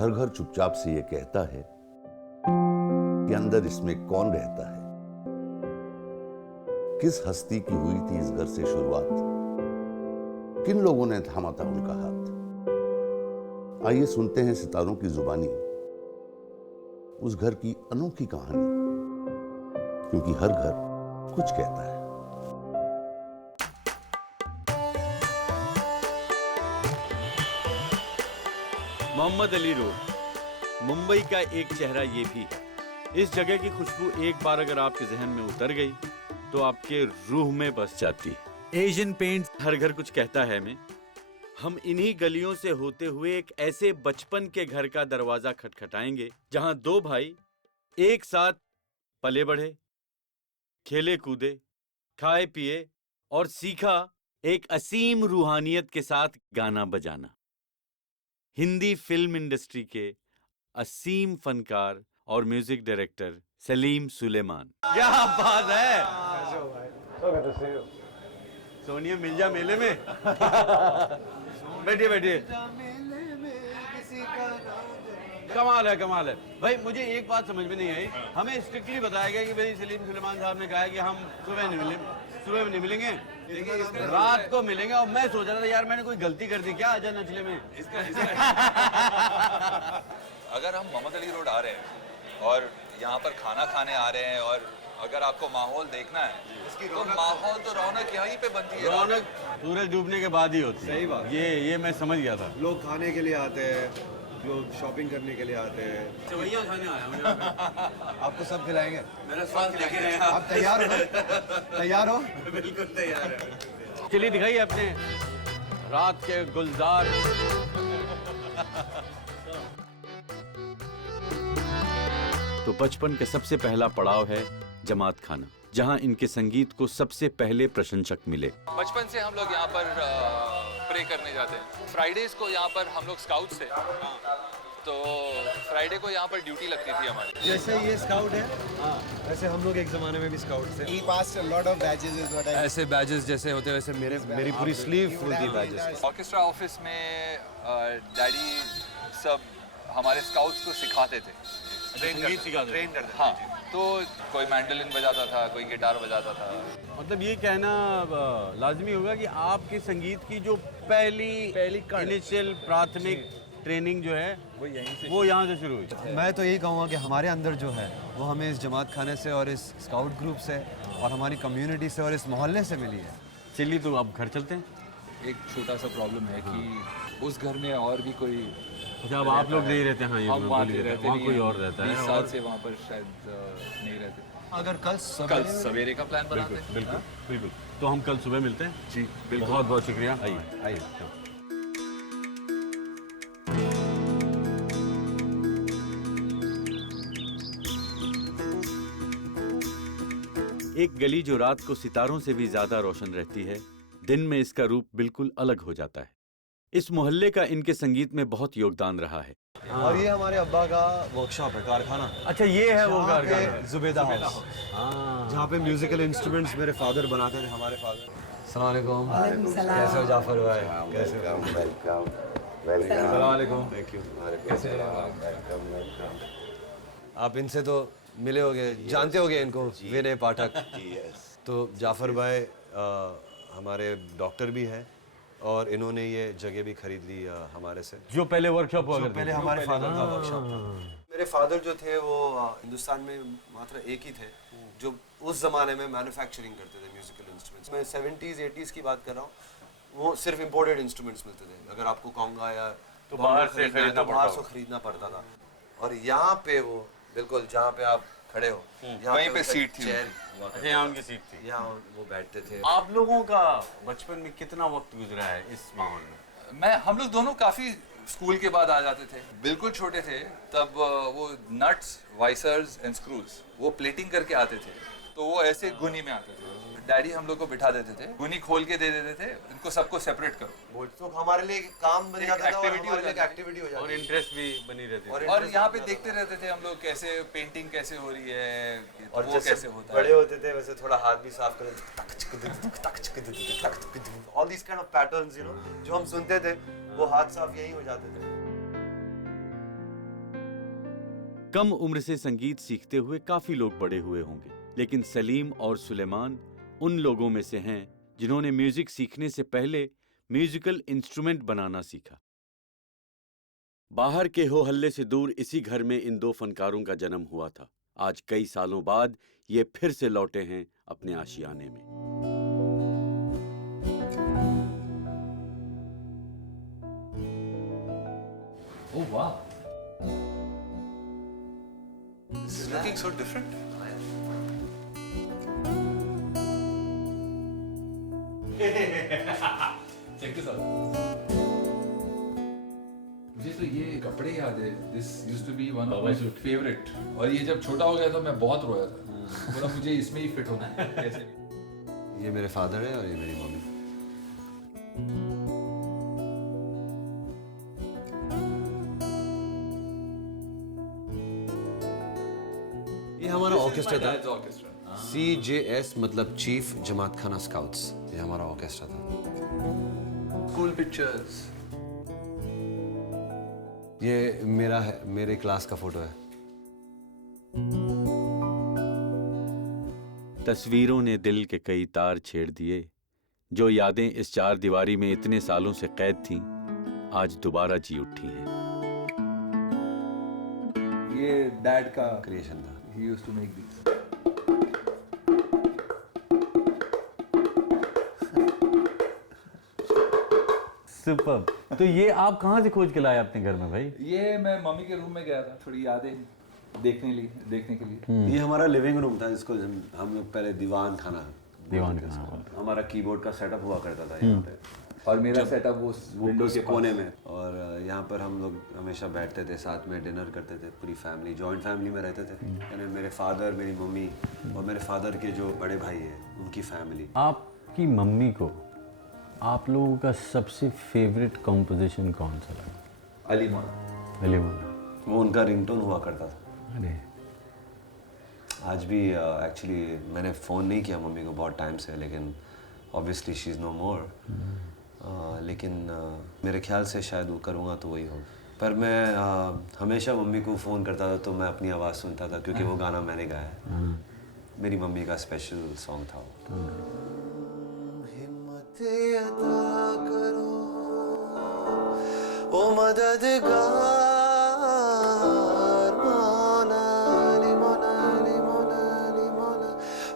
हर घर चुपचाप से ये कहता है कि अंदर इसमें कौन रहता है। किस हस्ती की हुई थी इस घर से शुरुआत, किन लोगों ने थामा था उनका हाथ। आइए सुनते हैं सितारों की जुबानी उस घर की अनोखी कहानी, क्योंकि हर घर कुछ कहता है। मोहम्मद अली रोड, मुंबई का एक चेहरा ये भी है। इस जगह की खुशबू एक बार अगर आपके जहन में उतर गई तो आपके रूह में बस जाती है। एशियन पेंट्स हर घर कुछ कहता है में हम इन्हीं गलियों से होते हुए एक ऐसे बचपन के घर का दरवाजा खटखटाएंगे जहां दो भाई एक साथ पले बढ़े, खेले कूदे, खाए पिए और सीखा एक असीम रूहानियत के साथ गाना बजाना। हिंदी फिल्म इंडस्ट्री के असीम फनकार और म्यूजिक डायरेक्टर सलीम सुलेमान। क्या बात है! सोनिया मिल जा मेले में। बैठिए बैठिए। कमाल है, कमाल है भाई। मुझे एक बात समझ में नहीं आई, हमें स्ट्रिक्टली बताया गया कि भाई सलीम सुलेमान साहब ने कहा है कि हम सुबह नहीं मिलेंगे, रात को मिलेंगे। और मैं सोच रहा था यार मैंने कोई गलती कर दी क्या आजा नचले में। अगर हम मोहम्मद अली रोड आ रहे हैं और यहाँ पर खाना खाने आ रहे हैं और अगर आपको माहौल देखना है तो माहौल तो रौनक यहीं पे बनती है। रौनक सूरज डूबने के बाद ही होती है। सही बात। ये मैं समझ गया था। लोग खाने के लिए आते हैं, जो शॉपिंग करने के लिए आते हैं। सेवइयां खाने आया हूं यहाँ पे। आपको सब खिलाएंगे। मेरा स्वाद देख रहे हैं आप तैयार हो? तैयार हो? बिल्कुल तैयार है। चलिए दिखाइए अपने रात के गुलजार। तो बचपन का सबसे पहला पड़ाव है जमात खाना, जहां इनके संगीत को सबसे पहले प्रशंसक मिले। बचपन से हम लोग यहाँ पर प्रे करने जाते हैं। फ्राइडेज को यहाँ पर हम लोग स्काउट्स थे, तो फ्राइडे को यहाँ पर ड्यूटी लगती थी हमारी। जैसे ये स्काउट है, वैसे हम लोग एक जमाने में भी स्काउट थे। He passed a lot of badges is what I... ऐसे बैजेस जैसे होते वैसे मेरी पूरी स्लीव फुल थी बैजेस। ऑर्केस्ट्रा ऑफिस में डैडी सब हमारे स्काउट्स को सिखाते थे, संगीत सिखाते ट्रेन करते थे। हाँ, तो कोई मैंडोलिन बजाता था, कोई गिटार बजाता था। मतलब ये कहना लाजमी होगा कि आपके संगीत की जो पहली इनिशियल प्राथमिक ट्रेनिंग जो है वो यहाँ से शुरू हुई। मैं तो यही कहूँगा कि हमारे अंदर जो है वो हमें इस जमात खाने से और इस स्काउट ग्रुप से और हमारी कम्युनिटी से और इस मोहल्ले से मिली है। चलिए तो अब घर चलते हैं। एक छोटा सा प्रॉब्लम है कि उस घर में और भी कोई, अच्छा अब आप लोग नहीं रहते हैं? हम वहाँ रहते वहाँ नहीं कोई हैं। और रहता है 20 साल से वहाँ पर शायद नहीं रहते। अगर कल सवेरे का प्लान बनाते हैं। बिल्कुल बिल्कुल। तो हम कल सुबह मिलते हैं। जी बिल्कुल। बहुत बहुत शुक्रिया। आइए। एक गली जो रात को सितारों से भी ज्यादा रोशन रहती है, दिन में इसका रूप बिल्कुल अलग हो जाता है। इस मोहल्ले का इनके संगीत में बहुत योगदान रहा है। और ये हमारे अब्बा का वर्कशॉप है, कारखाना। अच्छा ये है वो कारखाना, जुबेदा हाउस, जहाँ पे म्यूजिकल इंस्ट्रूमेंट्स मेरे फादर बनाते थे, हमारे फादर। अस्सलाम वालेकुम। कैसे हो जाफर भाई? कैसे हो? वेलकम। अस्सलाम वालेकुम। Thank you. कैसे हो? वेलकम। आप इनसे तो मिले होगे, जानते होगे इनको, विनय पाठक। तो जाफर भाई हमारे डॉक्टर भी हैं और इन्होंने ये जगह भी खरीद ली हमारे से। जो पहले वर्कशॉप हुआ करती पहले थी। हमारे फादर का वर्कशॉप था। मेरे फादर जो थे वो हिंदुस्तान में मात्र एक ही थे जो उस जमाने में मैन्युफैक्चरिंग करते थे म्यूजिकल इंस्ट्रूमेंट्स। मैं 70s 80s की बात कर रहा हूँ, वो सिर्फ इम्पोर्टेड इंस्ट्रूमेंट्स मिलते थे। अगर आपको कॉन्गा या तो बाहर से खरीदना पड़ता था। और यहाँ पे वो बिल्कुल जहाँ पे आप खड़े हो, वहीं पे सीट थी। अच्छा यहाँ उनकी सीट थी। यहाँ वो बैठते थे। आप लोगों का बचपन में कितना वक्त गुजरा है इस माहौल में? हम लोग दोनों काफी स्कूल के बाद आ जाते थे। बिल्कुल छोटे थे तब वो नट्स, वाइसर्स एंड स्क्रूज वो प्लेटिंग करके आते थे, तो वो ऐसे गुनी में आते थे। डैडी हम लोग को बिठा देते थे, गुनी खोल के दे देते थे, इनको सबको सेपरेट करो। तो हमारे लिए काम बन जाता था, एक्टिविटी हो एक्टिविटी हो और जाती इंटरेस्ट भी बनी रहती थी। और यहाँ पे देखते रहते थे हम लोग कैसे पेंटिंग कैसे हो रही है और वो जैसे कैसे होता बड़े है। होते थे वैसे थोड़ा हाथ भी साफ करें, all this kind of patterns, you know, जो हम सुनते थे वो हाथ साफ यही हो जाते थे। कम उम्र से संगीत सीखते हुए काफी लोग बड़े हुए होंगे, लेकिन सलीम और सुलेमान उन लोगों में से हैं जिन्होंने म्यूजिक सीखने से पहले म्यूजिकल इंस्ट्रूमेंट बनाना सीखा। बाहर के हो हल्ले से दूर इसी घर में इन दो फनकारों का जन्म हुआ था। आज कई सालों बाद ये फिर से लौटे हैं अपने आशियाने में। Oh wow. This is looking so different. Check this out. मुझे तो ये कपड़े याद है. This used to be one of my favorite. और ये जब छोटा हो गया तो मैं बहुत रोया था. बोला मुझे इसमें ही फिट होना है. कैसे भी. ये मेरे फादर है और ये मेरी मम्मी। ये हमारा ऑर्केस्ट्रा था। ऑर्केस्ट्रा. CJS मतलब चीफ जमात खाना स्काउट्स, ये हमारा ऑर्केस्ट्रा था। Cool pictures. ये मेरा है, मेरे क्लास का फोटो है। तस्वीरों ने दिल के कई तार छेड़ दिए। जो यादें इस चार दीवारी में इतने सालों से कैद थीं, आज दोबारा जी उठी हैं। ये डैड का क्रिएशन था। He used to make these. Super. तो ये आप कहाँ से खोज के लाए अपने घर में भाई? ये मैं मम्मी के रूम में गया था, थोड़ी यादें देखने के लिए। ये हमारा लिविंग रूम था जिसको हम लोग पहले दीवान खाना हमारा कीबोर्ड का सेटअप हुआ करता था यहाँ पे। और मेरा सेटअप वो विंडो के कोने में, और यहाँ पर हम लोग हमेशा बैठते थे, साथ में डिनर करते थे, पूरी फैमिली, जॉइंट फैमिली में रहते थे। यानी मेरे फादर, मेरी मम्मी और मेरे फादर के जो बड़े भाई हैं उनकी फैमिली। आपकी मम्मी को आप लोगों का सबसे फेवरेट कॉम्पोजिशन कौन सा लगा? अली मौला। अली मौला। वो उनका रिंगटोन हुआ करता था। अरे आज भी एक्चुअली मैंने फ़ोन नहीं किया मम्मी को बहुत टाइम से, लेकिन ऑब्वियसली शी इज़ नो मोर। लेकिन मेरे ख्याल से शायद वो करूँगा तो वही हो। पर मैं हमेशा मम्मी को फ़ोन करता था तो मैं अपनी आवाज़ सुनता था, क्योंकि वो गाना मैंने गाया है। मेरी मम्मी का स्पेशल सॉन्ग था वो। हिम्मत अता करो ओ मददगार, मौला अली मौला अली मौला अली मौला,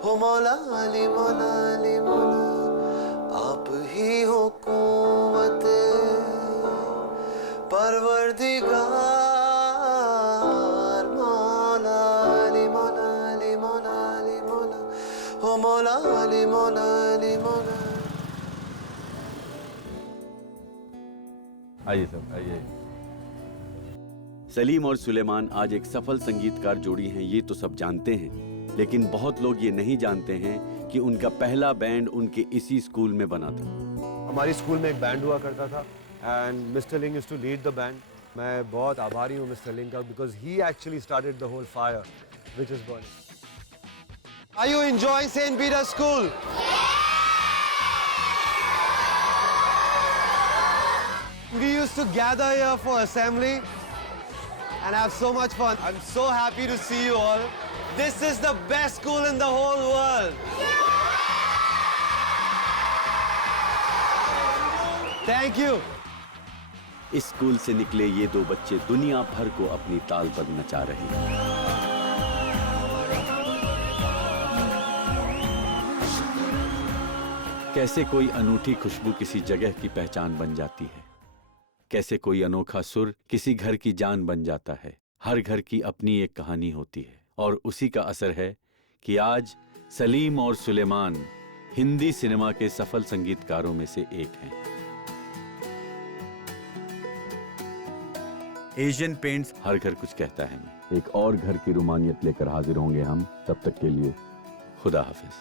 हो मौला अली मौला अली मौला, आप ही हो कुव्वत परवरदिगार, मौला अली मौला अली मौला अली मौला, हो मौला अली मौला अली मौला। आइए सब आइए। सलीम और सुलेमान आज एक सफल संगीतकार जोड़ी हैं, ये तो सब जानते हैं, लेकिन बहुत लोग ये नहीं जानते हैं कि उनका पहला बैंड उनके इसी स्कूल में बना था। हमारी स्कूल में एक बैंड हुआ करता था and mister Ling used to lead the band. मैं बहुत आभारी हूँ मिस्टर लिंग का, because he actually started the whole fire which is burning. Are you enjoying Saint Peter's School? We used to gather here for assembly and have so much fun. I'm so happy to see you all. This is the best school in the whole world. Thank you. इस school से निकले ये दो बच्चे दुनिया भर को अपनी ताल पर नचा रहे हैं। कैसे कोई अनूठी खुशबू किसी जगह की पहचान बन जाती है, कैसे कोई अनोखा सुर किसी घर की जान बन जाता है। हर घर की अपनी एक कहानी होती है, और उसी का असर है कि आज सलीम और सुलेमान हिंदी सिनेमा के सफल संगीतकारों में से एक हैं। एशियन पेंट्स हर घर कुछ कहता है। एक और घर की रुमानियत लेकर हाजिर होंगे हम। तब तक के लिए खुदा हाफिज।